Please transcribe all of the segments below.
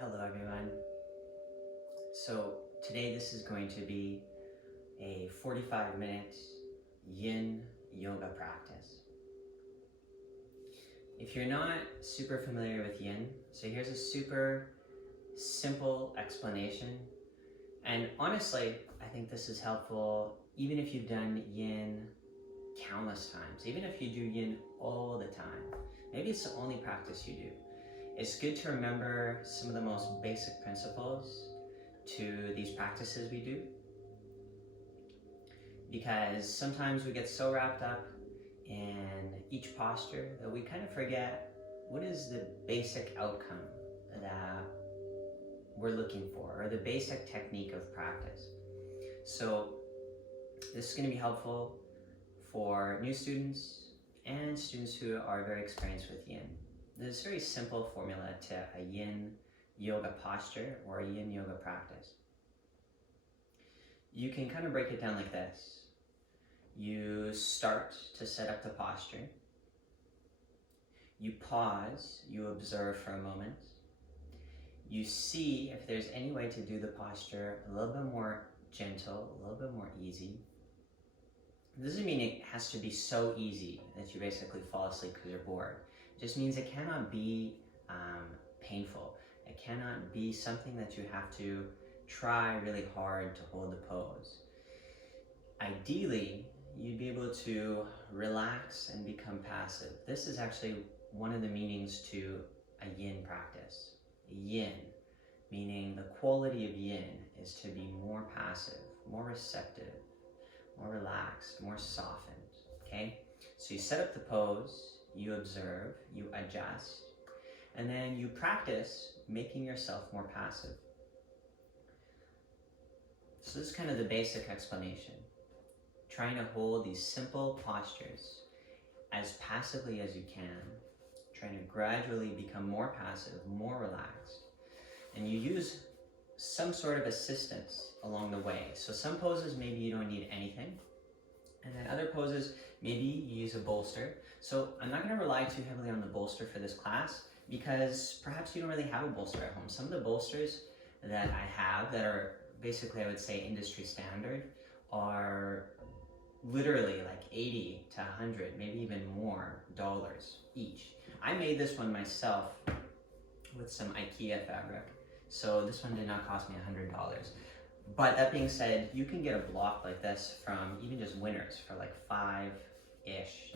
Hello everyone. So today this is going to be a 45-minute Yin Yoga practice. If you're not super familiar with Yin, so here's a super simple explanation. And honestly, I think this is helpful even if you've done Yin countless times, even if you do Yin all the time. Maybe it's the only practice you do. It's good to remember some of the most basic principles to these practices we do, because sometimes we get so wrapped up in each posture that we kind of forget what is the basic outcome that we're looking for, or the basic technique of practice. So this is going to be helpful for new students and students who are very experienced with Yin. There's a very simple formula to a Yin Yoga posture or a Yin Yoga practice. You can kind of break it down like this. You start to set up the posture. You pause, you observe for a moment. You see if there's any way to do the posture a little bit more gentle, a little bit more easy. It doesn't mean it has to be so easy that you basically fall asleep because you're bored. It just means it cannot be painful. It cannot be something that you have to try really hard to hold the pose. Ideally, you'd be able to relax and become passive. This is actually one of the meanings to a Yin practice. Yin, meaning the quality of Yin is to be more passive, more receptive, more relaxed, more softened, okay? So you set up the pose, you observe, you adjust, and then you practice making yourself more passive. So this is kind of the basic explanation. Trying to hold these simple postures as passively as you can, trying to gradually become more passive, more relaxed, and you use some sort of assistance along the way. So some poses, maybe you don't need anything. And then other poses, maybe you use a bolster. So I'm not gonna rely too heavily on the bolster for this class because perhaps you don't really have a bolster at home. Some of the bolsters that I have that are basically, I would say, industry standard are literally like 80 to 100, maybe even more dollars each. I made this one myself with some IKEA fabric. So this one did not cost me $100. But that being said, you can get a block like this from even just Winners for like $5-ish,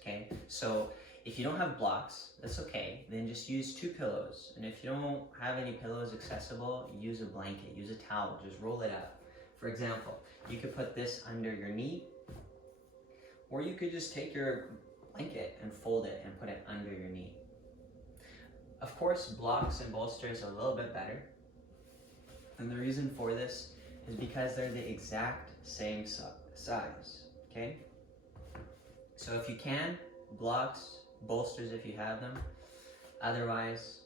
okay? So if you don't have blocks, that's okay. Then just use 2 pillows. And if you don't have any pillows accessible, use a blanket, use a towel, just roll it up. For example, you could put this under your knee, or you could just take your blanket and fold it and put it under your knee. Of course, blocks and bolsters are a little bit better. And the reason for this is because they're the exact same size, okay? So if you can, blocks, bolsters if you have them. Otherwise,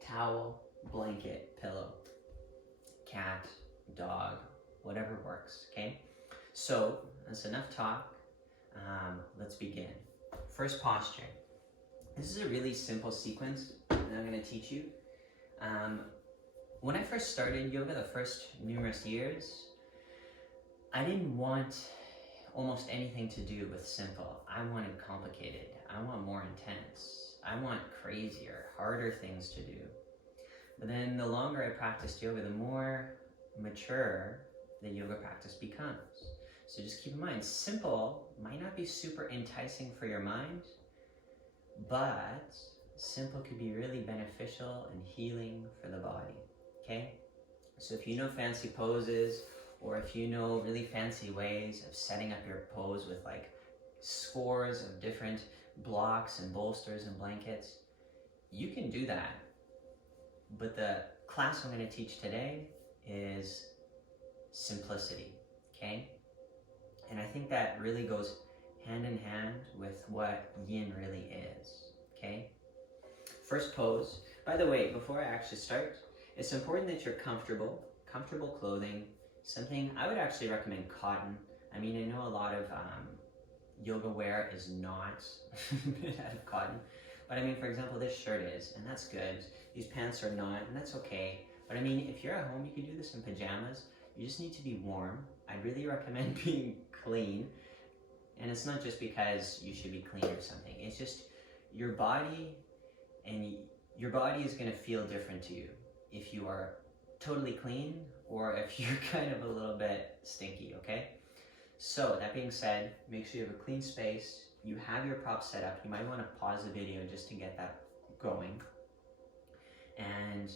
towel, blanket, pillow, cat, dog, whatever works, okay? So that's enough talk. Let's begin. First posture. This is a really simple sequence that I'm going to teach you. When I first started yoga, the first numerous years, I didn't want almost anything to do with simple. I wanted complicated. I want more intense. I want crazier, harder things to do. But then the longer I practiced yoga, the more mature the yoga practice becomes. So just keep in mind, simple might not be super enticing for your mind, but simple could be really beneficial and healing for the body, okay? So if you know fancy poses, or if you know really fancy ways of setting up your pose with like scores of different blocks and bolsters and blankets, you can do that. But the class I'm going to teach today is simplicity, okay? And I think that really goes hand in hand with what Yin really is, okay? First pose. By the way, before I actually start, it's important that you're comfortable clothing, something, I would actually recommend cotton. I mean, I know a lot of yoga wear is not made out of cotton, But I mean, for example, this shirt is, and that's good. These pants are not, and that's okay. But I mean, if you're at home, you can do this in pajamas. You just need to be warm. I really recommend being clean. And it's not just because you should be clean or something. It's just your body, and your body is going to feel different to you if you are totally clean or if you're kind of a little bit stinky, okay? So that being said, make sure you have a clean space. You have your props set up. You might want to pause the video just to get that going. And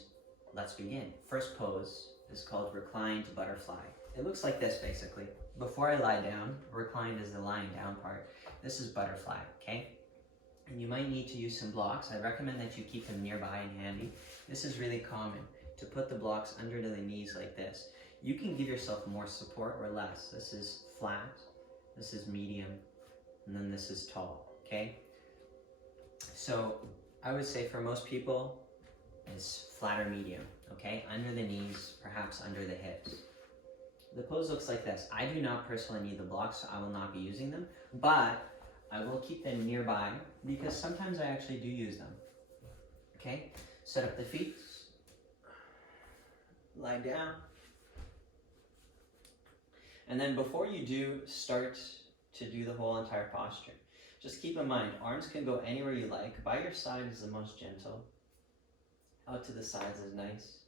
let's begin. First pose is called Reclined Butterfly. It looks like this basically. Before I lie down, reclined is the lying down part. This is butterfly, okay? And you might need to use some blocks. I recommend that you keep them nearby and handy. This is really common, to put the blocks under the knees like this. You can give yourself more support or less. This is flat, this is medium, and then this is tall, okay? So I would say for most people, it's flat or medium, okay? Under the knees, perhaps under the hips. The pose looks like this. I do not personally need the blocks, so I will not be using them, but I will keep them nearby because sometimes I actually do use them. Okay, set up the feet, lie down, and then before you do start to do the whole entire posture, just keep in mind, arms can go anywhere you like. By your side is the most gentle. Out to the sides is nice.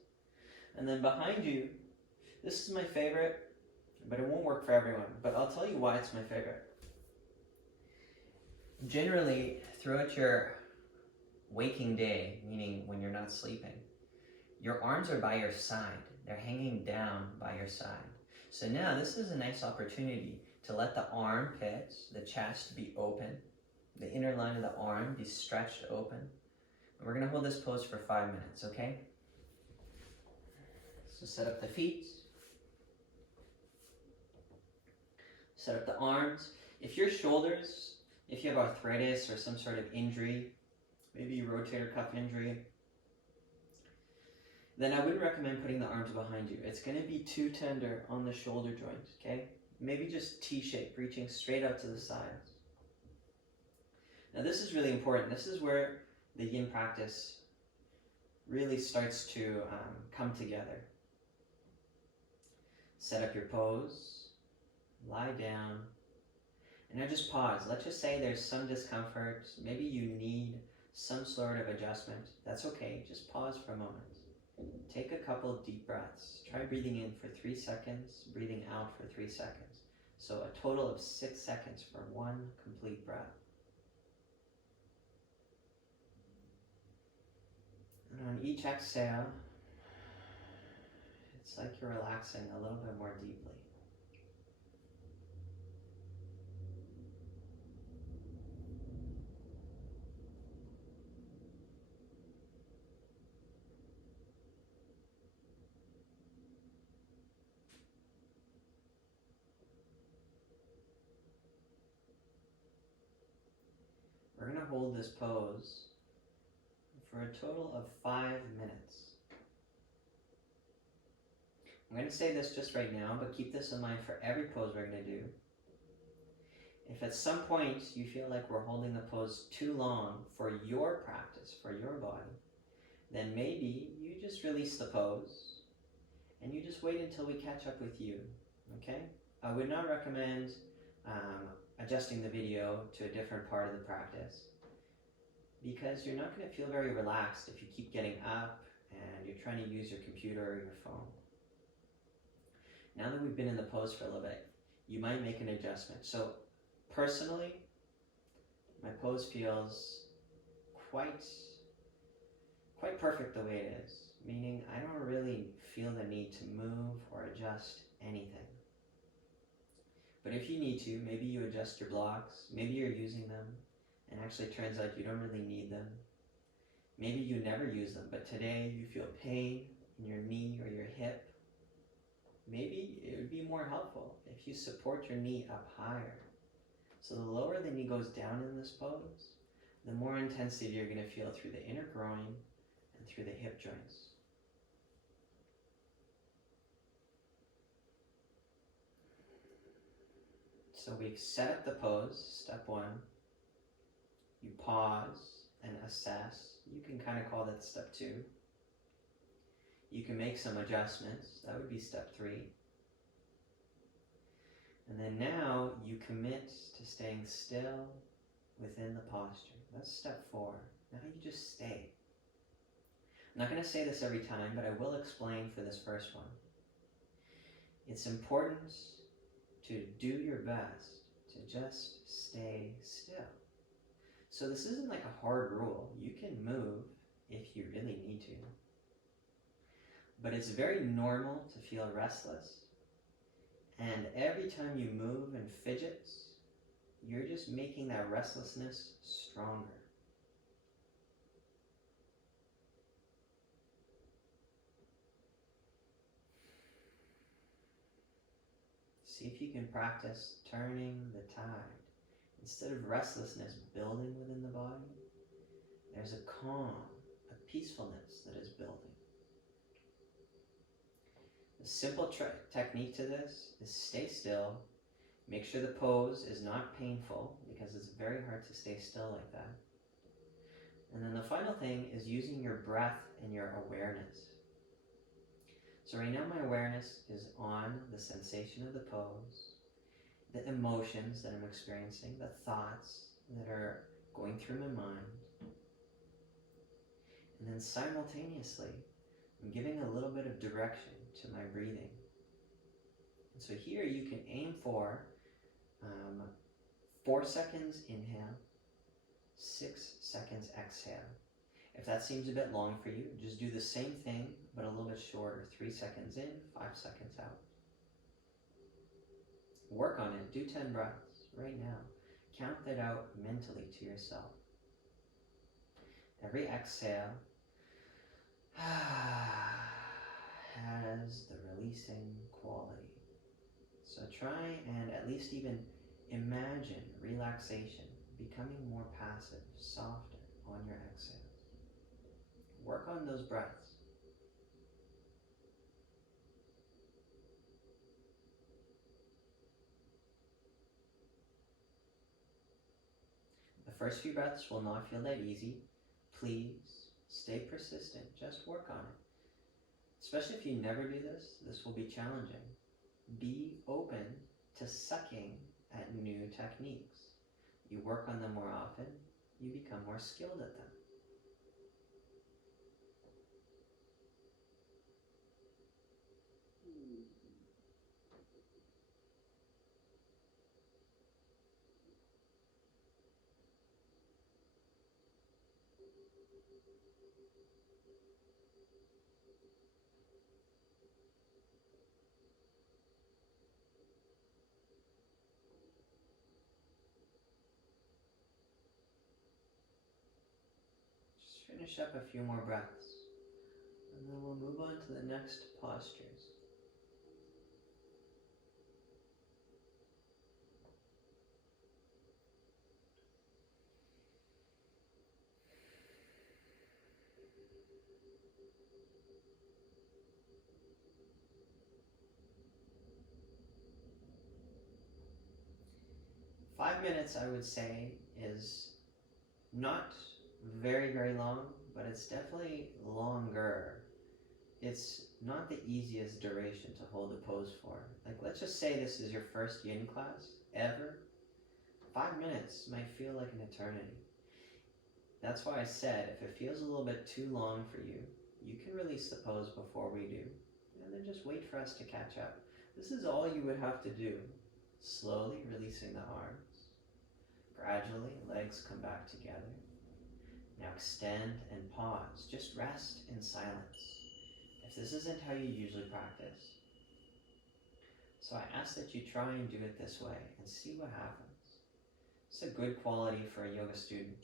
And then behind you, this is my favorite, but it won't work for everyone, but I'll tell you why it's my favorite. Generally, throughout your waking day, meaning when you're not sleeping, your arms are by your side. They're hanging down by your side. So now this is a nice opportunity to let the armpits, the chest be open, the inner line of the arm be stretched open. And we're gonna hold this pose for 5 minutes, okay? So set up the feet. Set up the arms. If your shoulders, if you have arthritis or some sort of injury, maybe a rotator cuff injury, then I wouldn't recommend putting the arms behind you. It's going to be too tender on the shoulder joint, okay? Maybe just T-shape, reaching straight out to the sides. Now this is really important. This is where the Yin practice really starts to come together. Set up your pose, lie down, and now just pause. Let's just say there's some discomfort. Maybe you need some sort of adjustment. That's okay. Just pause for a moment. Take a couple of deep breaths. Try breathing in for 3 seconds, breathing out for 3 seconds. So a total of 6 seconds for one complete breath. And on each exhale, it's like you're relaxing a little bit more deeply. We're going to hold this pose for a total of 5 minutes. I'm going to say this just right now, but keep this in mind for every pose we're going to do. If at some point you feel like we're holding the pose too long for your practice, for your body, then maybe you just release the pose and you just wait until we catch up with you, okay? I would not recommend adjusting the video to a different part of the practice because you're not going to feel very relaxed if you keep getting up and you're trying to use your computer or your phone. Now that we've been in the pose for a little bit, you might make an adjustment. So personally, my pose feels quite perfect the way it is, meaning I don't really feel the need to move or adjust anything. But if you need to, maybe you adjust your blocks, maybe you're using them, and actually it turns out you don't really need them. Maybe you never use them, but today you feel pain in your knee or your hip. Maybe it would be more helpful if you support your knee up higher. So the lower the knee goes down in this pose, the more intensity you're going to feel through the inner groin and through the hip joints. So we set up the pose, step 1. You pause and assess. You can kind of call that step 2. You can make some adjustments. That would be step 3. And then now you commit to staying still within the posture. That's step 4. Now you just stay. I'm not going to say this every time, but I will explain for this first one. It's important to do your best to just stay still. So this isn't like a hard rule. You can move if you really need to. But it's very normal to feel restless. And every time you move and fidget, you're just making that restlessness stronger. See if you can practice turning the tide. Instead of restlessness building within the body, there's a calm, a peacefulness that is building. The simple technique to this is stay still. Make sure the pose is not painful because it's very hard to stay still like that. And then the final thing is using your breath and your awareness. So right now my awareness is on the sensation of the pose, the emotions that I'm experiencing, the thoughts that are going through my mind. And then simultaneously, I'm giving a little bit of direction to my breathing. And so here you can aim for 4 seconds inhale, 6 seconds exhale. If that seems a bit long for you, just do the same thing, but a little bit shorter. 3 seconds in, 5 seconds out. Work on it. Do 10 breaths right now. Count that out mentally to yourself. Every exhale has the releasing quality. So try and at least even imagine relaxation, becoming more passive, softer on your exhales. Work on those breaths. The first few breaths will not feel that easy. Please stay persistent. Just work on it. Especially if you never do this, this will be challenging. Be open to sucking at new techniques. You work on them more often, you become more skilled at them. Just finish up a few more breaths, and then we'll move on to the next postures. Five minutes, I would say, is not very, very long, but it's definitely longer. It's not the easiest duration to hold a pose for. Like, let's just say this is your first yin class ever. 5 minutes might feel like an eternity. That's why I said, if it feels a little bit too long for you, you can release the pose before we do, and then just wait for us to catch up. This is all you would have to do. Slowly releasing the arms. Gradually, legs come back together. Now extend and pause. Just rest in silence. If this isn't how you usually practice, so I ask that you try and do it this way and see what happens. It's a good quality for a yoga student.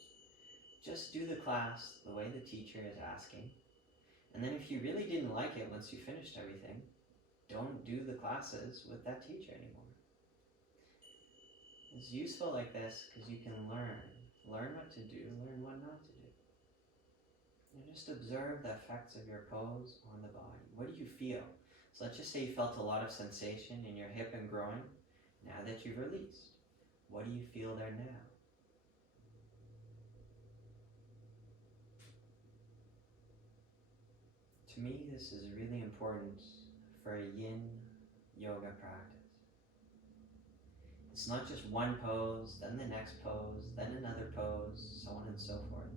Just do the class the way the teacher is asking. And then if you really didn't like it once you finished everything, don't do the classes with that teacher anymore. It's useful like this because you can learn what to do, learn what not to do. And just observe the effects of your pose on the body. What do you feel? So let's just say you felt a lot of sensation in your hip and groin. Now that you've released, what do you feel there now? To me, this is really important for a Yin Yoga practice. It's not just one pose, then the next pose, then another pose, so on and so forth.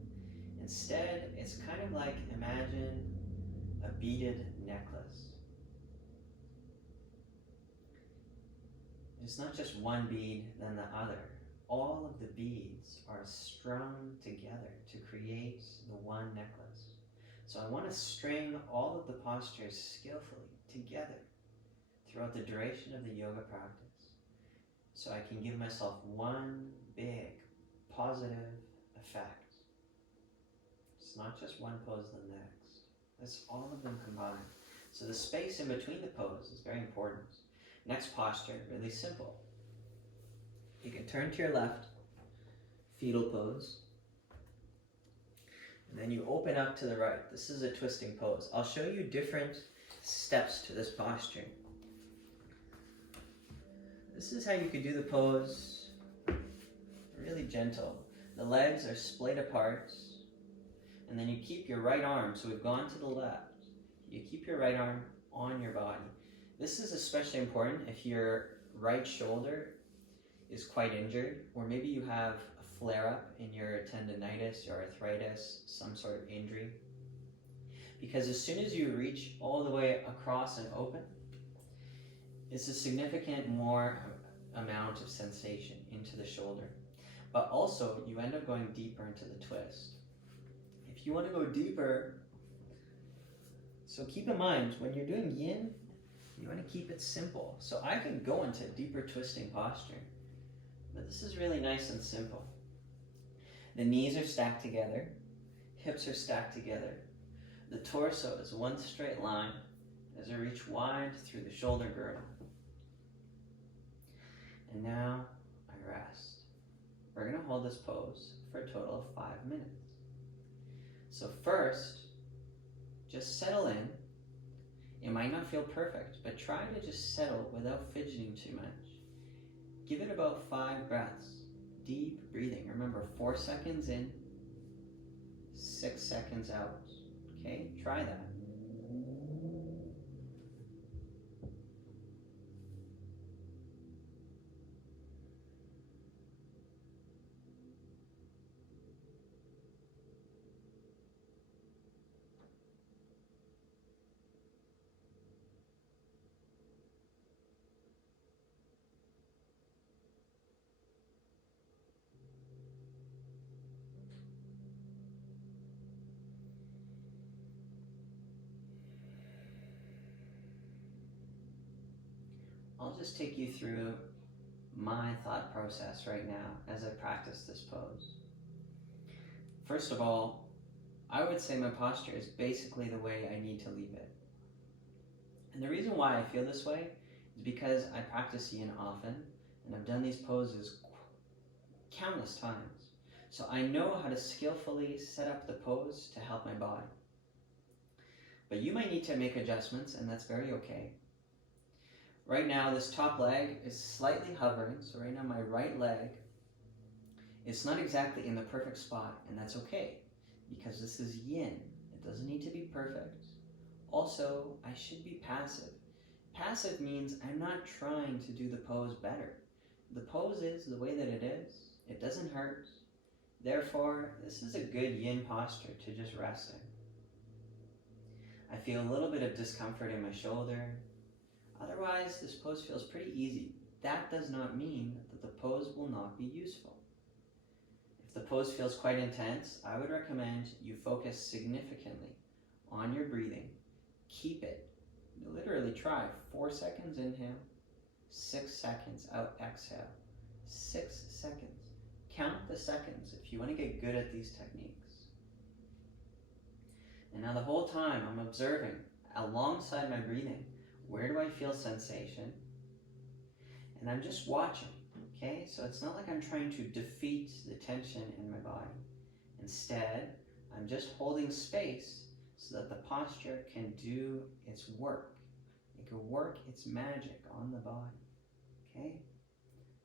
Instead, it's kind of like, imagine a beaded necklace. It's not just one bead, then the other. All of the beads are strung together to create the one necklace. So I want to string all of the postures skillfully together throughout the duration of the yoga practice, so I can give myself one big positive effect. It's not just one pose than the next. It's all of them combined. So the space in between the pose is very important. Next posture, really simple. You can turn to your left, fetal pose. And then you open up to the right. This is a twisting pose. I'll show you different steps to this posture. This is how you could do the pose, really gentle. The legs are splayed apart, and then you keep your right arm, so we've gone to the left. You keep your right arm on your body. This is especially important if your right shoulder is quite injured, or maybe you have a flare-up in your tendonitis or arthritis, some sort of injury. Because as soon as you reach all the way across and open, it's a significant more amount of sensation into the shoulder. But also, you end up going deeper into the twist. If you want to go deeper, so keep in mind, when you're doing yin, you want to keep it simple. So I can go into deeper twisting posture, but this is really nice and simple. The knees are stacked together, hips are stacked together. The torso is one straight line as I reach wide through the shoulder girdle. And now I rest. We're going to hold this pose for a total of 5 minutes. So first, just settle in. It might not feel perfect, but try to just settle without fidgeting too much. Give it about 5 breaths. Deep breathing. Remember, 4 seconds in, 6 seconds out. Okay, try that. I'll just take you through my thought process right now as I practice this pose. First of all, I would say my posture is basically the way I need to leave it. And the reason why I feel this way is because I practice yin often, and I've done these poses countless times. So I know how to skillfully set up the pose to help my body. But you might need to make adjustments, and that's very okay. Right now, this top leg is slightly hovering, so right now my right leg is not exactly in the perfect spot, and that's okay, because this is yin. It doesn't need to be perfect. Also, I should be passive. Passive means I'm not trying to do the pose better. The pose is the way that it is. It doesn't hurt. Therefore, this is a good yin posture to just rest in. I feel a little bit of discomfort in my shoulder. Otherwise, this pose feels pretty easy. That does not mean that the pose will not be useful. If the pose feels quite intense, I would recommend you focus significantly on your breathing. Keep it. Literally try 4 seconds inhale, 6 seconds out exhale, 6 seconds. Count the seconds if you want to get good at these techniques. And now the whole time I'm observing alongside my breathing, where do I feel sensation? And I'm just watching, okay? So it's not like I'm trying to defeat the tension in my body. Instead, I'm just holding space so that the posture can do its work. It can work its magic on the body, okay?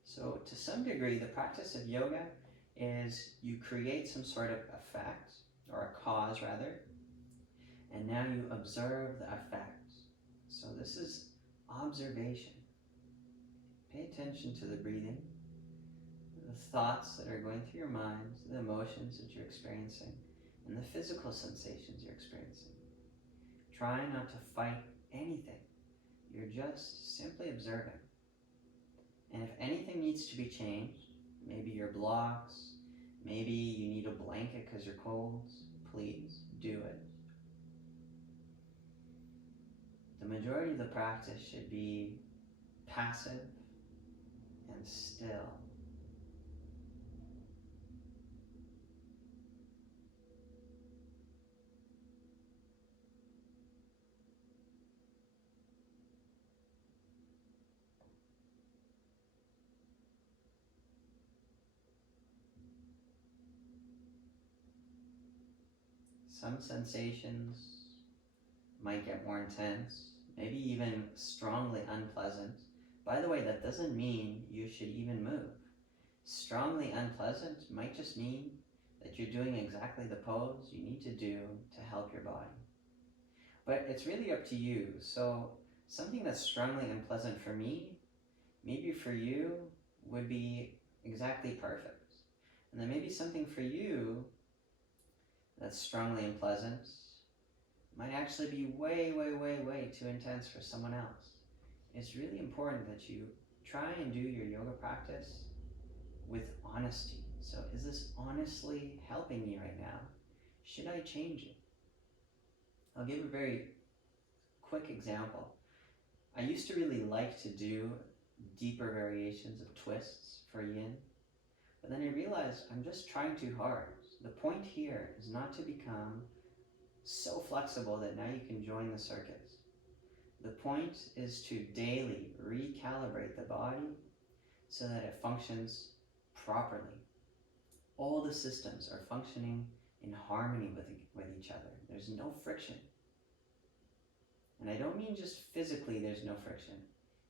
So to some degree, the practice of yoga is you create some sort of effect, or a cause rather, And now you observe the effect. So this is observation. Pay attention to the breathing, the thoughts that are going through your mind, the emotions that you're experiencing, and the physical sensations you're experiencing. Try not to fight anything. You're just simply observing. And if anything needs to be changed, maybe your blocks, maybe you need a blanket because you're cold, please do it. The majority of the practice should be passive and still. Some sensations might get more intense, maybe even strongly unpleasant. By the way, that doesn't mean you should even move. Strongly unpleasant might just mean that you're doing exactly the pose you need to do to help your body. But it's really up to you. So something that's strongly unpleasant for me, maybe for you would be exactly perfect. And then maybe something for you that's strongly unpleasant might actually be way, way, way, way too intense for someone else. It's really important that you try and do your yoga practice with honesty. So is this honestly helping me right now? Should I change it? I'll give a very quick example. I used to really like to do deeper variations of twists for yin, but then I realized I'm just trying too hard. The point here is not to become so flexible that now you can join the circuits. The point is to daily recalibrate the body so that it functions properly. All the systems are functioning in harmony with each other. There's no friction. And I don't mean just physically there's no friction.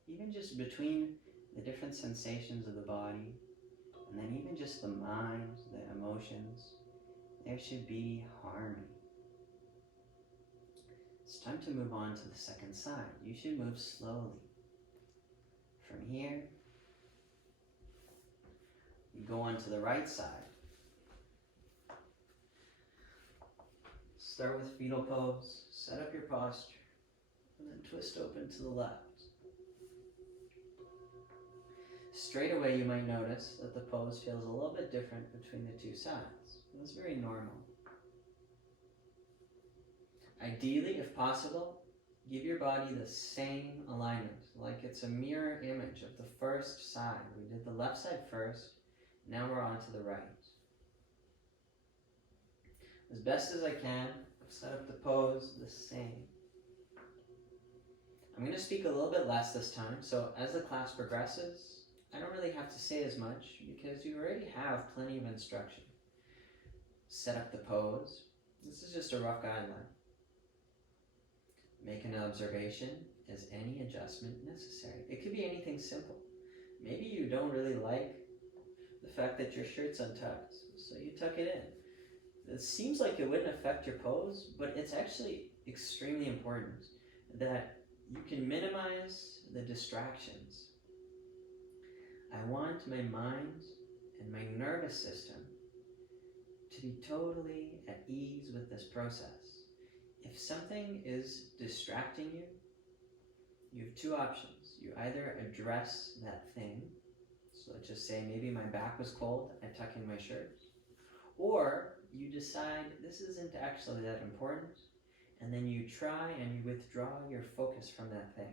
Even just between the different sensations of the body, and then even just the mind, the emotions, there should be harmony. It's time to move on to the second side. You should move slowly. From here, you go on to the right side. Start with fetal pose, set up your posture, and then twist open to the left. Straight away you might notice that the pose feels a little bit different between the two sides. That's very normal. Ideally, if possible, give your body the same alignment, like it's a mirror image of the first side. We did the left side first, now we're on to the right. As best as I can, I've set up the pose the same. I'm going to speak a little bit less this time, so as the class progresses, I don't really have to say as much because you already have plenty of instruction. Set up the pose. This is just a rough guideline. Make an observation. Is any adjustment necessary? It could be anything simple. Maybe you don't really like the fact that your shirt's untucked, so you tuck it in. It seems like it wouldn't affect your pose, but it's actually extremely important that you can minimize the distractions. I want my mind and my nervous system to be totally at ease with this process. If something is distracting you, you have two options. You either address that thing, so let's just say maybe my back was cold, I tuck in my shirt, or you decide this isn't actually that important, and then you try and you withdraw your focus from that thing.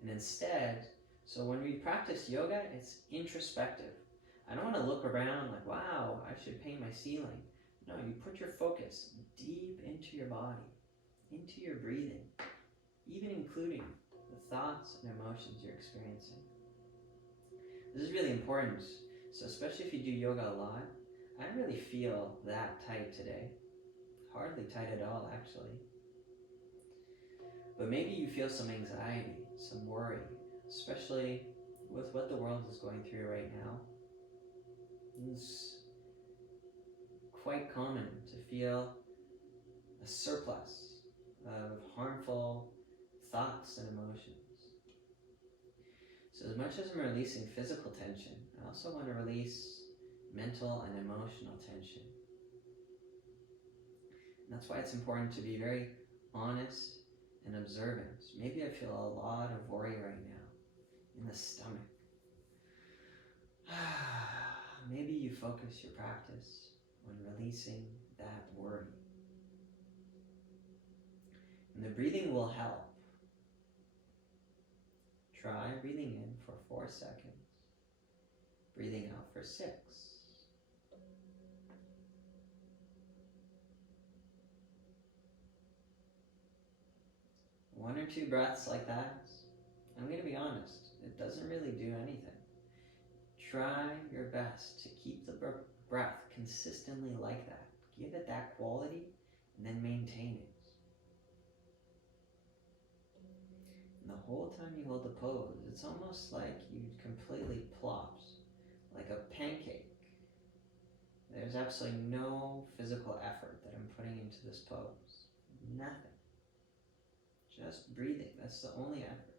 And instead, so when we practice yoga, it's introspective. I don't want to look around like, wow, I should paint my ceiling. No, you put your focus deep into your body, into your breathing, even including the thoughts and emotions you're experiencing. This is really important. So especially if you do yoga a lot, I don't really feel that tight today. Hardly tight at all, actually. But maybe you feel some anxiety, some worry, especially with what the world is going through right now. It's quite common to feel a surplus of harmful thoughts and emotions. So as much as I'm releasing physical tension, I also want to release mental and emotional tension. And that's why it's important to be very honest and observant. Maybe I feel a lot of worry right now in the stomach. Maybe you focus your practice on releasing that worry. And the breathing will help. Try breathing in for 4 seconds, breathing out for 6. 1 or 2 breaths like that. I'm going to be honest, it doesn't really do anything. Try your best to keep the breath consistently like that. Give it that quality and then maintain it. And the whole time you hold the pose, it's almost like you completely plopped, like a pancake. There's absolutely no physical effort that I'm putting into this pose. Nothing. Just breathing. That's the only effort.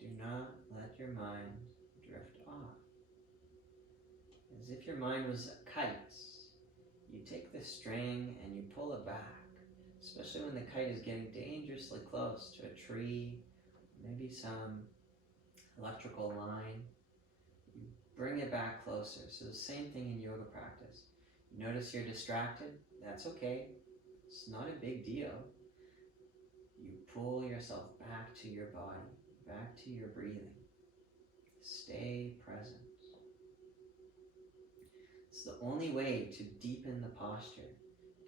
Do not let your mind drift off. As if your mind was a kite. You take the string and you pull it back, especially when the kite is getting dangerously close to a tree, maybe some electrical line. You bring it back closer. So the same thing in yoga practice. You notice you're distracted, that's okay. It's not a big deal. You pull yourself back to your body, back to your breathing. Stay present. It's the only way to deepen the posture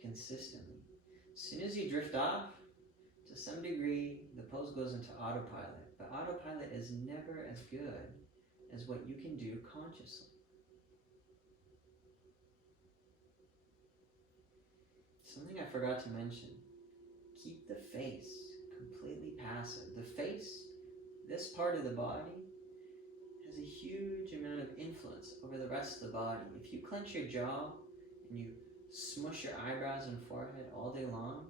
consistently. As soon as you drift off, to some degree, the pose goes into autopilot. But autopilot is never as good as what you can do consciously. Something I forgot to mention, keep the face completely passive. The face, this part of the body, has a huge amount of influence over the rest of the body. If you clench your jaw and you smush your eyebrows and forehead all day long,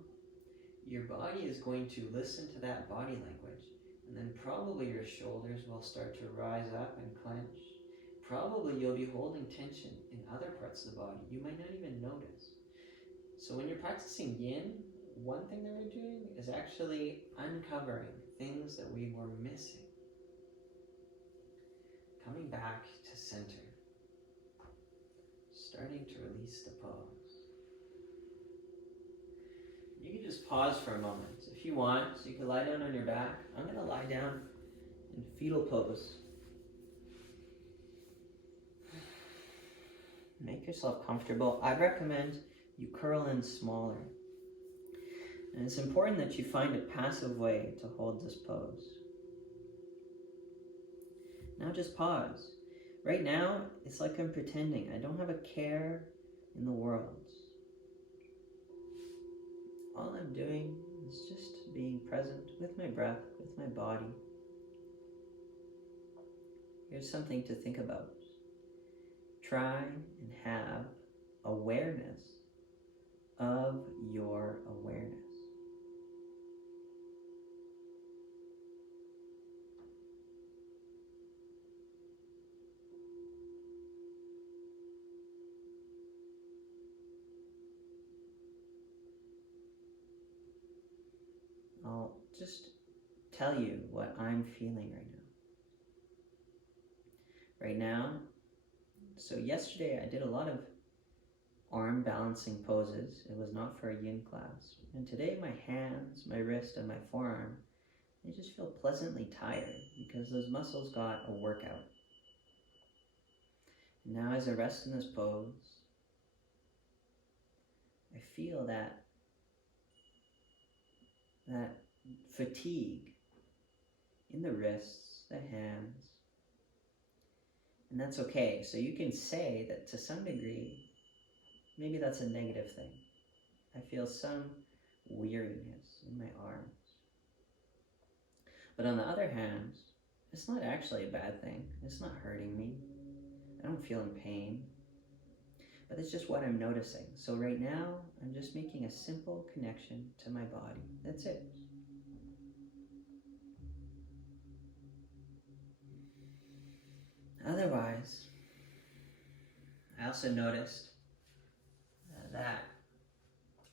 your body is going to listen to that body language, and then probably your shoulders will start to rise up and clench. Probably you'll be holding tension in other parts of the body. You might not even notice. So when you're practicing yin, one thing that we're doing is actually uncovering things that we were missing. Coming back to center. Starting to release the pose. You can just pause for a moment if you want. So you can lie down on your back. I'm going to lie down in fetal pose. Make yourself comfortable. I recommend you curl in smaller. And it's important that you find a passive way to hold this pose. Now just pause. Right now, it's like I'm pretending. I don't have a care in the world. All I'm doing is just being present with my breath, with my body. Here's something to think about. Try and have awareness of your awareness. I'll just tell you what I'm feeling right now. Right now, so yesterday I did a lot of arm balancing poses. It was not for a yin class. And today my hands, my wrist, and my forearm, they just feel pleasantly tired because those muscles got a workout. And now as I rest in this pose, I feel that fatigue in the wrists, the hands, and that's okay. So you can say that to some degree, maybe that's a negative thing. I feel some weariness in my arms. But on the other hand, it's not actually a bad thing. It's not hurting me. I don't feel in pain. But it's just what I'm noticing. So right now, I'm just making a simple connection to my body. That's it. Otherwise, I also noticed that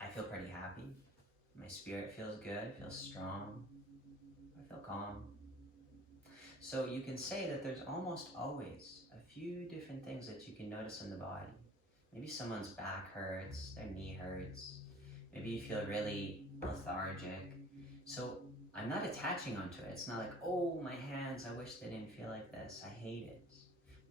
I feel pretty happy. My spirit feels good, feels strong. I feel calm. So you can say that there's almost always a few different things that you can notice in the body. Maybe someone's back hurts, their knee hurts. Maybe you feel really lethargic. So I'm not attaching onto it. It's not like, oh, my hands, I wish they didn't feel like this. I hate it.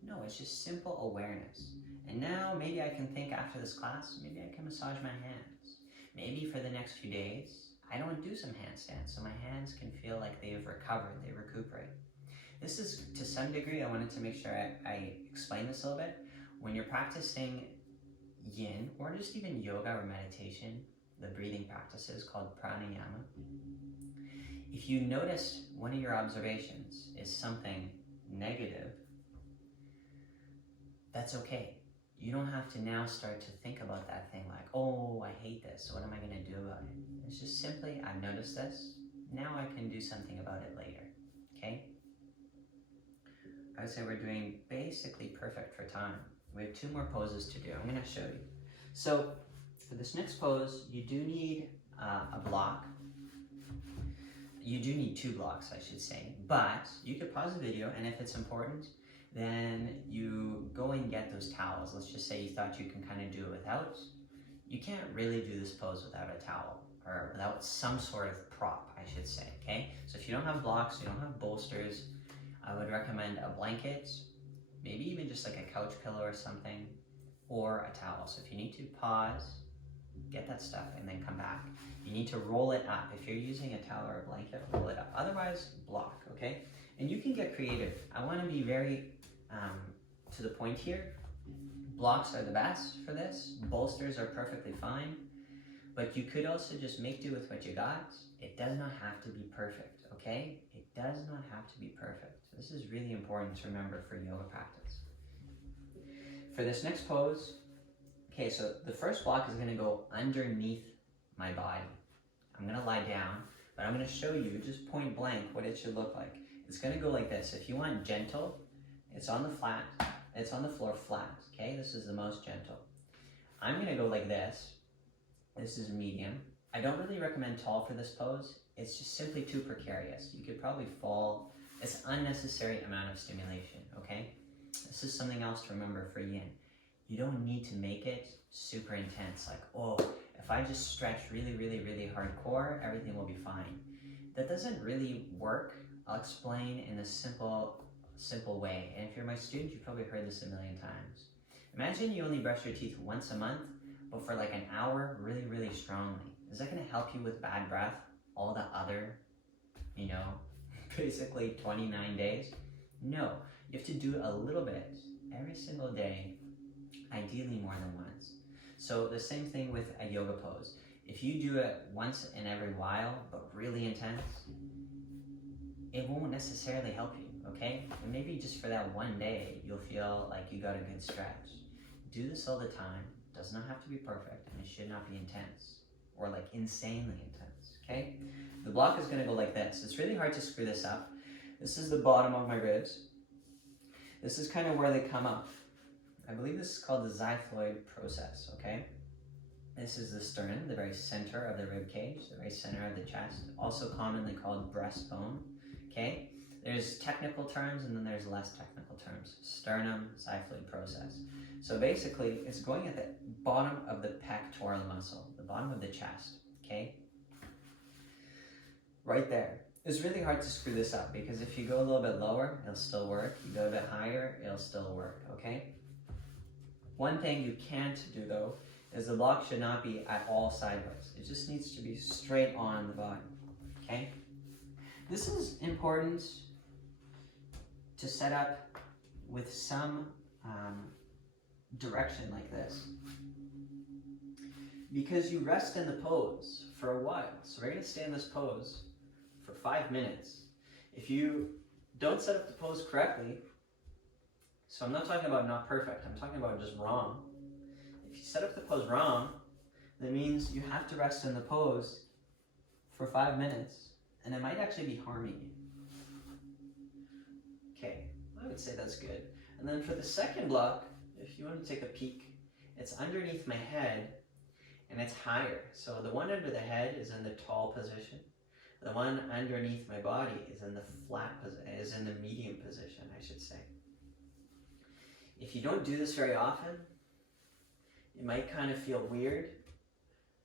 No, it's just simple awareness. And now maybe I can think after this class, maybe I can massage my hands. Maybe for the next few days, I don't do some handstands, so my hands can feel like they've recovered, they recuperate. This is, to some degree, I wanted to make sure I explain this a little bit. When you're practicing yin, or just even yoga or meditation, the breathing practices called pranayama, if you notice one of your observations is something negative, that's okay. You don't have to now start to think about that thing like, oh, I hate this, what am I going to do about it? It's just simply, I've noticed this, now I can do something about it later, okay? I would say we're doing basically perfect for time. We have 2 more poses to do. I'm going to show you. So for this next pose, you do need a block. You do need 2 blocks, I should say. But you could pause the video, and if it's important, then you go and get those towels. Let's just say you thought you can kind of do it without. You can't really do this pose without a towel, or without some sort of prop, I should say, okay? So if you don't have blocks, you don't have bolsters, I would recommend a blanket, maybe even just like a couch pillow or something, or a towel. So if you need to, pause, get that stuff, and then come back. You need to roll it up. If you're using a towel or a blanket, roll it up. Otherwise, block, okay? And you can get creative. I want to be very to the point here. Blocks are the best for this. Bolsters are perfectly fine. But you could also just make do with what you got. It does not have to be perfect, okay? It does not have to be perfect. This is really important to remember for yoga practice. For this next pose, okay, so the first block is going to go underneath my body. I'm going to lie down, but I'm going to show you just point blank what it should look like. It's going to go like this. If you want gentle, it's on the floor flat, okay? This is the most gentle. I'm going to go like this. This is medium. I don't really recommend tall for this pose. It's just simply too precarious. You could probably fall. It's unnecessary amount of stimulation, okay? This is something else to remember for yin. You don't need to make it super intense, like, oh, if I just stretch really, really, really hardcore, everything will be fine. That doesn't really work. I'll explain in a simple way. And if you're my student, you've probably heard this a million times. Imagine you only brush your teeth once a month, but for like an hour, really, really strongly. Is that going to help you with bad breath all the other, basically 29 days? No. You have to do a little bit every single day, ideally more than once. So the same thing with a yoga pose. If you do it once in every while, but really intense, it won't necessarily help you, okay? And maybe just for that one day, you'll feel like you got a good stretch. Do this all the time. It does not have to be perfect, and it should not be intense or like insanely intense, okay? The block is gonna go like this. It's really hard to screw this up. This is the bottom of my ribs. This is kind of where they come up. I believe this is called the xiphoid process, okay? This is the sternum, the very center of the rib cage, the very center of the chest, also commonly called breastbone, okay? There's technical terms and then there's less technical terms. Sternum, xiphoid process. So basically, it's going at the bottom of the pectoral muscle, the bottom of the chest, okay? Right there. It's really hard to screw this up because if you go a little bit lower, it'll still work. You go a bit higher, it'll still work, okay? One thing you can't do though, is the block should not be at all sideways. It just needs to be straight on the body, okay? This is important to set up with some direction like this. because you rest in the pose for a while. So we're going to stay in this pose for 5 minutes. If you don't set up the pose correctly, so I'm not talking about not perfect, I'm talking about just wrong. If you set up the pose wrong, that means you have to rest in the pose for 5 minutes, and it might actually be harming you. Okay, I would say that's good. And then for the second block, if you want to take a peek, it's underneath my head, and it's higher. So the one under the head is in the tall position. The one underneath my body is in the flat position, is in the medium position, I should say. If you don't do this very often, it might kind of feel weird.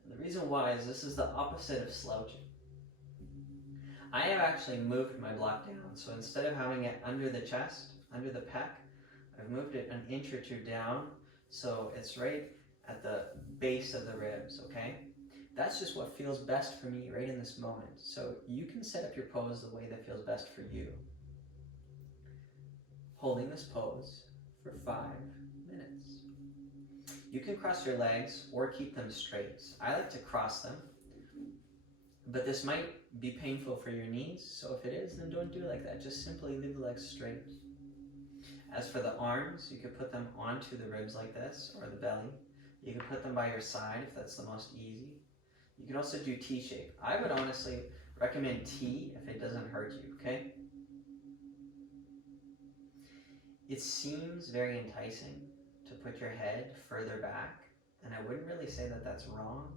And the reason why is this is the opposite of slouching. I have actually moved my block down. So instead of having it under the chest, under the pec, I've moved it an inch or two down. So it's right at the base of the ribs, okay? That's just what feels best for me right in this moment. So you can set up your pose the way that feels best for you. Holding this pose for 5 minutes. You can cross your legs or keep them straight. I like to cross them, but this might be painful for your knees, so if it is, then don't do it like that. Just simply leave the legs straight. As for the arms, you could put them onto the ribs like this, or the belly. You can put them by your side if that's the most easy. You can also do T-shape. I would honestly recommend T if it doesn't hurt you, okay? It seems very enticing to put your head further back, and I wouldn't really say that that's wrong.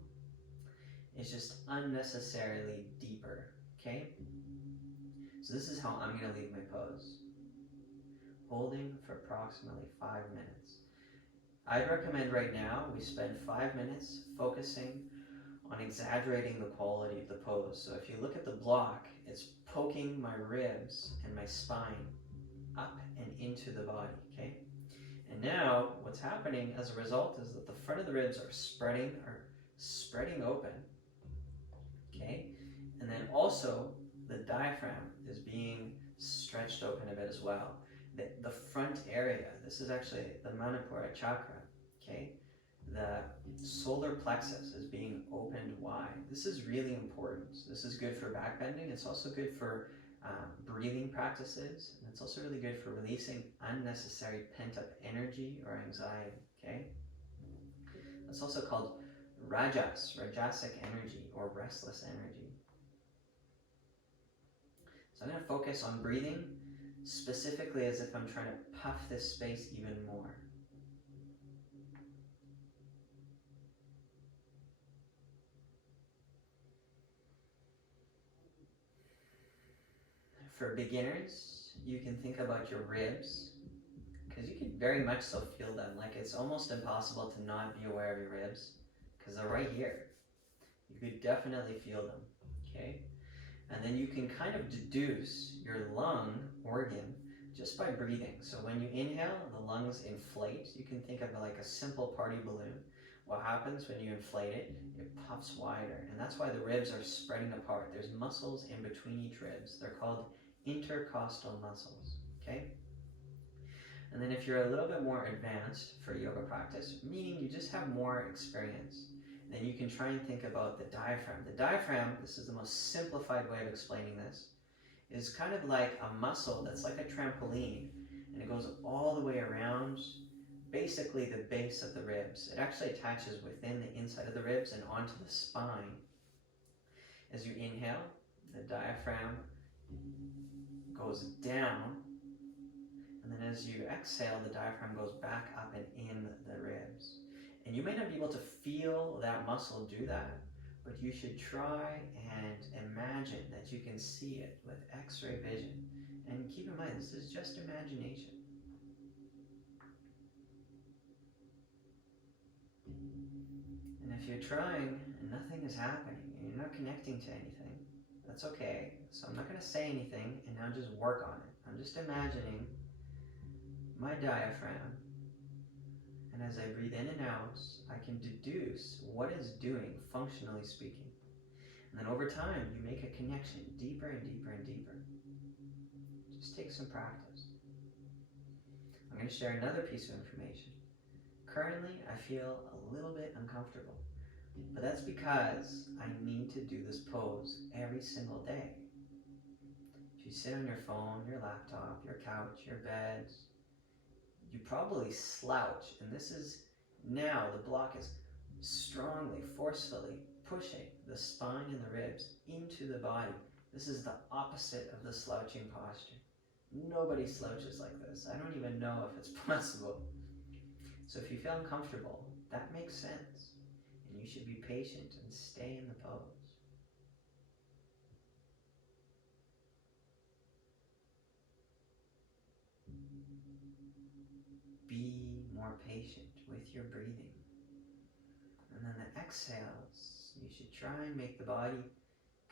It's just unnecessarily deeper, okay? So this is how I'm gonna leave my pose. Holding for approximately 5 minutes. I'd recommend right now we spend 5 minutes focusing on exaggerating the quality of the pose. So if you look at the block, it's poking my ribs and my spine up and into the body, okay? And now what's happening as a result is that the front of the ribs are spreading open, okay? And then also the diaphragm is being stretched open a bit as well. The front area, this is actually the Manipura chakra, okay? The solar plexus is being opened wide. This is really important. This is good for back bending. It's also good for breathing practices, and it's also really good for releasing unnecessary pent-up energy or anxiety, okay? It's also called rajasic energy, or restless energy. So I'm going to focus on breathing, specifically as if I'm trying to puff this space even more. For beginners, you can think about your ribs, because you can very much so feel them. Like, it's almost impossible to not be aware of your ribs, because they're right here. You could definitely feel them, okay? And then you can kind of deduce your lung organ just by breathing. So when you inhale, the lungs inflate. You can think of it like a simple party balloon. What happens when you inflate it? It puffs wider, and that's why the ribs are spreading apart. There's muscles in between each ribs. They're called intercostal muscles, okay? And then if you're a little bit more advanced for yoga practice, meaning you just have more experience, then you can try and think about the diaphragm. The diaphragm, this is the most simplified way of explaining this, is kind of like a muscle that's like a trampoline, and it goes all the way around basically the base of the ribs. It actually attaches within the inside of the ribs and onto the spine. As you inhale, the diaphragm goes down, and then as you exhale, the diaphragm goes back up and in the ribs. And you may not be able to feel that muscle do that, but you should try and imagine that you can see it with X-ray vision. And keep in mind, this is just imagination. And if you're trying and nothing is happening, and you're not connecting to anything, that's okay. So I'm not going to say anything, and now just work on it. I'm just imagining my diaphragm, and as I breathe in and out, I can deduce what it's doing, functionally speaking. And then over time, you make a connection deeper and deeper and deeper. Just take some practice. I'm going to share another piece of information. Currently, I feel a little bit uncomfortable. But that's because I need to do this pose every single day. If you sit on your phone, your laptop, your couch, your bed, you probably slouch, and this is now the block is strongly, forcefully pushing the spine and the ribs into the body. This is the opposite of the slouching posture. Nobody slouches like this. I don't even know if it's possible. So if you feel uncomfortable, that makes sense. And you should be patient and stay in the pose. Be more patient with your breathing. And then the exhales, you should try and make the body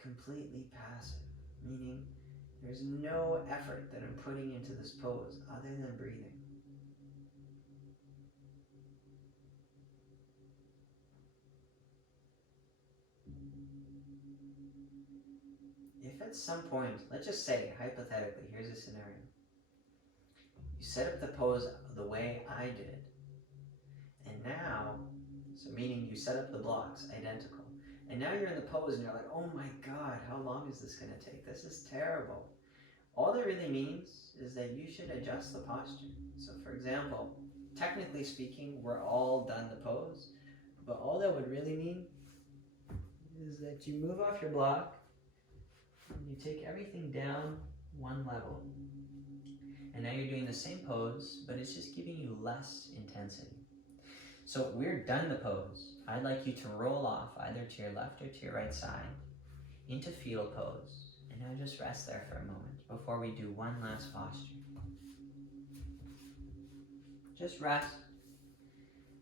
completely passive, meaning there's no effort that I'm putting into this pose other than breathing. If at some point, let's just say, hypothetically, here's a scenario. You set up the pose the way I did, and now, so meaning you set up the blocks identical, and now you're in the pose and you're like, oh my God, how long is this gonna take? This is terrible. All that really means is that you should adjust the posture. So for example, technically speaking, we're all done the pose, but all that would really mean is that you move off your block and you take everything down one level. And now you're doing the same pose, but it's just giving you less intensity. So we're done the pose. I'd like you to roll off either to your left or to your right side into fetal pose. And now just rest there for a moment before we do one last posture. Just rest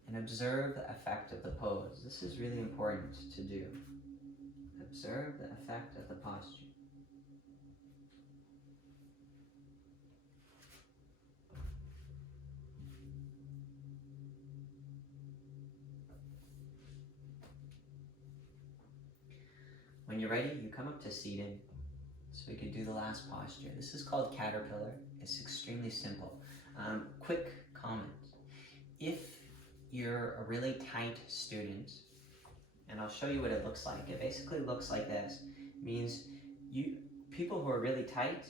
and observe the effect of the pose. This is really important to do. Observe the effect of the posture. When you're ready, you come up to seated so we could do the last posture. This is called caterpillar. It's extremely simple. Quick comment. If you're a really tight student, and I'll show you what it looks like. It basically looks like this. It means people who are really tight,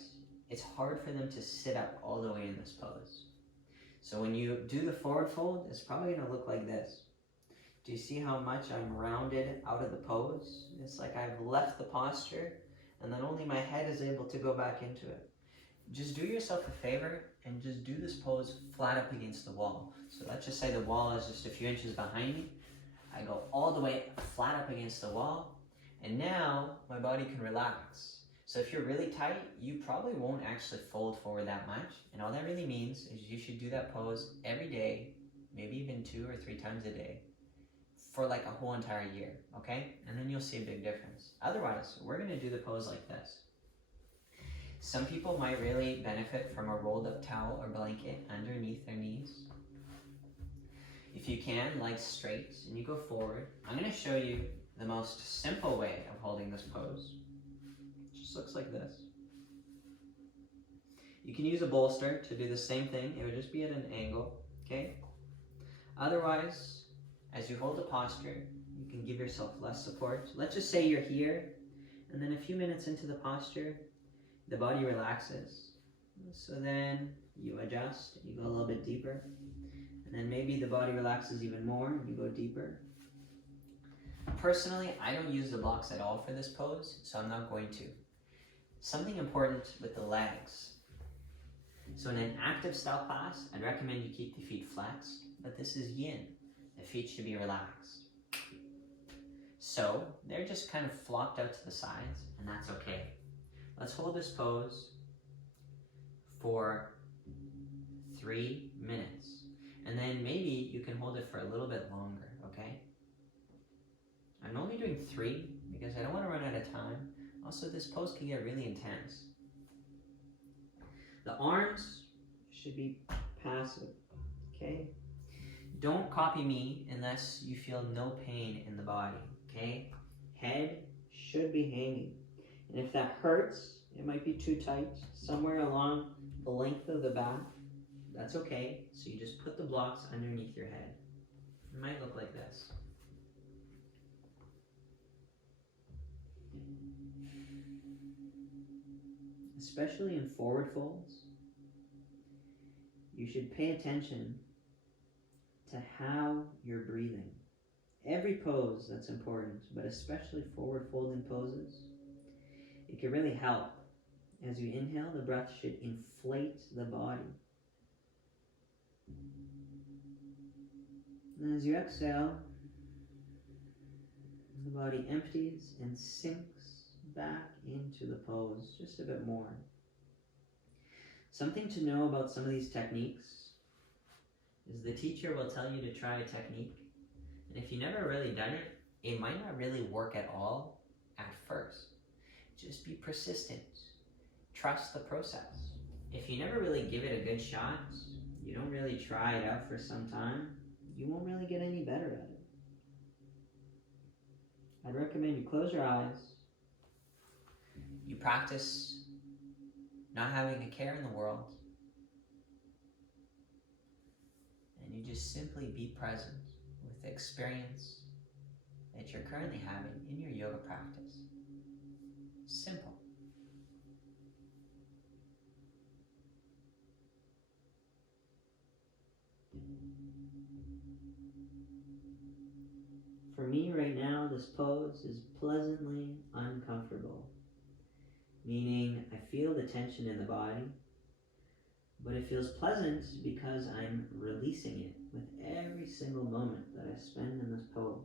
it's hard for them to sit up all the way in this pose. So when you do the forward fold, it's probably gonna look like this. Do you see how much I'm rounded out of the pose? It's like I've left the posture and then only my head is able to go back into it. Just do yourself a favor and just do this pose flat up against the wall. So let's just say the wall is just a few inches behind me. I go all the way flat up against the wall, and now my body can relax. So if you're really tight, you probably won't actually fold forward that much. And all that really means is you should do that pose every day, maybe even 2 or 3 times a day, for like a whole entire year, okay? And then you'll see a big difference. Otherwise, we're gonna do the pose like this. Some people might really benefit from a rolled up towel or blanket underneath their knees. If you can, legs straight, and you go forward. I'm gonna show you the most simple way of holding this pose. It just looks like this. You can use a bolster to do the same thing. It would just be at an angle, okay? Otherwise, as you hold the posture, you can give yourself less support. Let's just say you're here, and then a few minutes into the posture, the body relaxes. So then you adjust, you go a little bit deeper, and then maybe the body relaxes even more, and you go deeper. Personally, I don't use the blocks at all for this pose, so I'm not going to. Something important with the legs. So in an active style class, I'd recommend you keep the feet flexed, but this is yin. The feet should be relaxed. So they're just kind of flopped out to the sides, and that's okay. Let's hold this pose for 3 minutes. And then maybe you can hold it for a little bit longer, okay? I'm only doing 3 because I don't want to run out of time. Also, this pose can get really intense. The arms should be passive, okay? Don't copy me unless you feel no pain in the body, okay? Head should be hanging. And if that hurts, it might be too tight, somewhere along the length of the back, that's okay. So you just put the blocks underneath your head. It might look like this. especially in forward folds, you should pay attention to how you're breathing. Every pose that's important, but especially forward folding poses, it can really help. As you inhale, the breath should inflate the body. And as you exhale, the body empties and sinks back into the pose just a bit more. Something to know about some of these techniques is the teacher will tell you to try a technique, and if you've never really done it, it might not really work at all at first. Just be persistent. Trust the process. If you never really give it a good shot, you don't really try it out for some time, you won't really get any better at it. I'd recommend you close your eyes. You practice not having a care in the world. And you just simply be present with the experience that you're currently having in your yoga practice. Simple. For me right now, this pose is pleasantly uncomfortable, meaning I feel the tension in the body, but it feels pleasant because I'm releasing it with every single moment that I spend in this pose.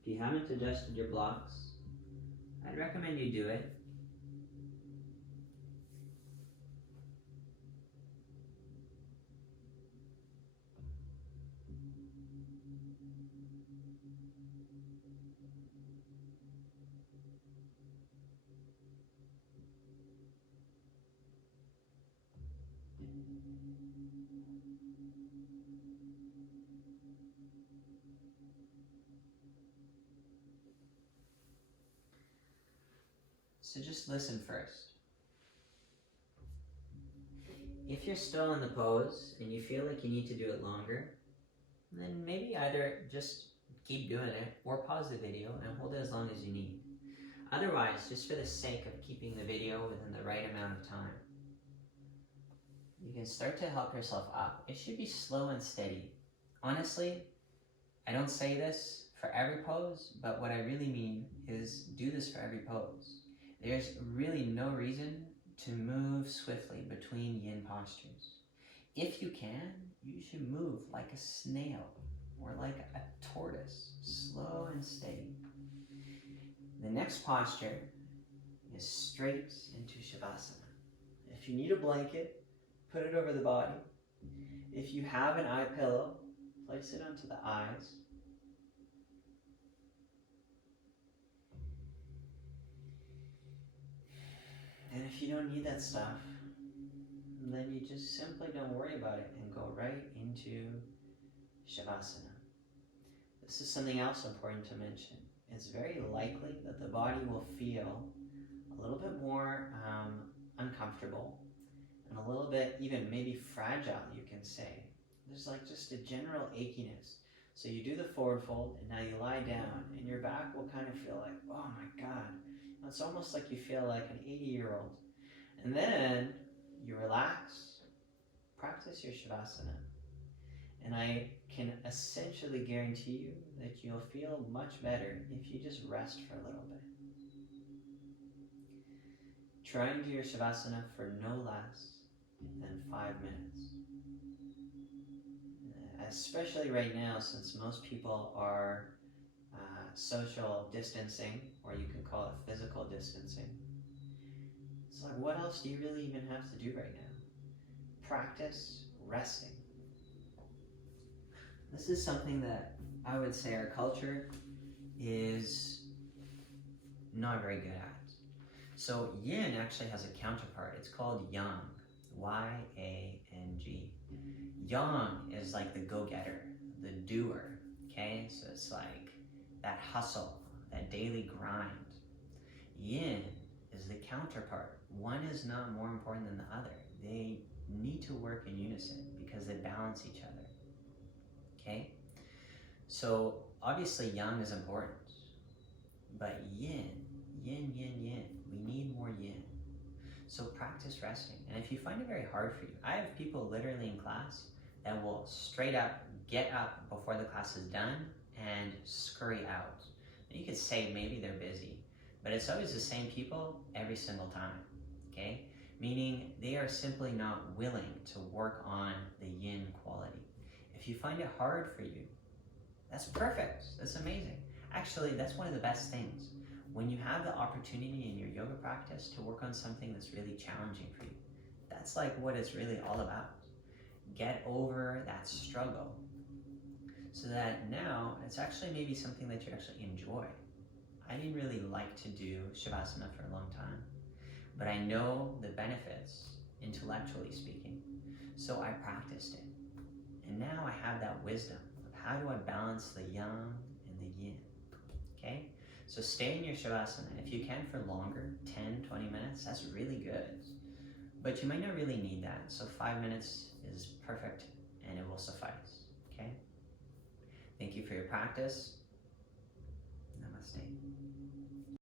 If you haven't adjusted your blocks, I'd recommend you do it. So just listen first. If you're still in the pose and you feel like you need to do it longer, then maybe either just keep doing it or pause the video and hold it as long as you need. Otherwise, just for the sake of keeping the video within the right amount of time, you can start to help yourself up. It should be slow and steady. Honestly, I don't say this for every pose, but what I really mean is do this for every pose. There's really no reason to move swiftly between yin postures. If you can, you should move like a snail or like a tortoise, slow and steady. The next posture is straight into Savasana. If you need a blanket, put it over the body. If you have an eye pillow, place it onto the eyes. And if you don't need that stuff, then you just simply don't worry about it and go right into Savasana. This is something else important to mention. It's very likely that the body will feel a little bit more uncomfortable and a little bit even maybe fragile, you can say. There's like just a general achiness. So you do the forward fold and now you lie down and your back will kind of feel like, oh my God. It's almost like you feel like an 80-year-old. And then you relax, practice your Savasana. And I can essentially guarantee you that you'll feel much better if you just rest for a little bit. Try and do your Savasana for no less than 5 minutes. Especially right now, since most people are social distancing, or you can call it physical distancing. It's like, what else do you really even have to do right now? Practice resting. This is something that I would say our culture is not very good at. So yin actually has a counterpart. It's called yang, Y-A-N-G. Yang is like the go-getter, the doer, okay? So it's like that hustle, that daily grind. Yin is the counterpart. One is not more important than the other. They need to work in unison because they balance each other, okay? So obviously yang is important, but yin, yin, we need more yin. So practice resting. And if you find it very hard for you, I have people literally in class that will straight up get up before the class is done and scurry out. You could say maybe they're busy, but it's always the same people every single time, okay? Meaning they are simply not willing to work on the yin quality. If you find it hard for you, that's perfect, that's amazing. Actually, that's one of the best things. When you have the opportunity in your yoga practice to work on something that's really challenging for you, that's like what it's really all about. Get over that struggle so that now it's actually maybe something that you actually enjoy. I didn't really like to do Savasana for a long time, but I know the benefits, intellectually speaking, so I practiced it. And now I have that wisdom of how do I balance the yang and the yin, okay? So stay in your Savasana. If you can for longer, 10, 20 minutes, that's really good. But you might not really need that. So 5 minutes is perfect and it will suffice, okay? Thank you for your practice. Namaste.